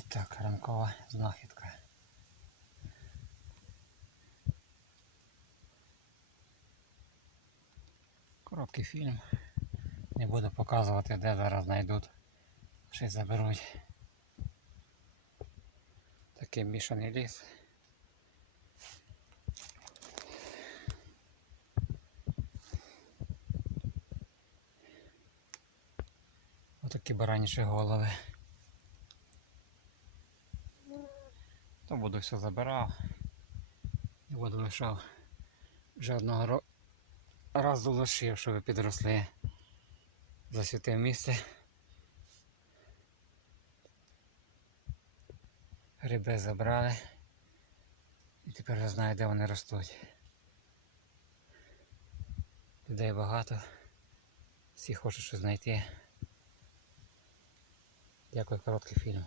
так, ранкова знахідка. Короткий фільм. Не буду показувати, де зараз знайдуть. Щось заберуть. Такий мішаний ліс. Отакі бараніші голови. То буду все забирав. Буду лишав. Вже одного разу лишив, щоб підросли. Засвітив місце. Гриби забрали. І тепер вже знаю, де вони ростуть. Людей багато. Всі хочуть щось знайти. Дякую, короткий фільм.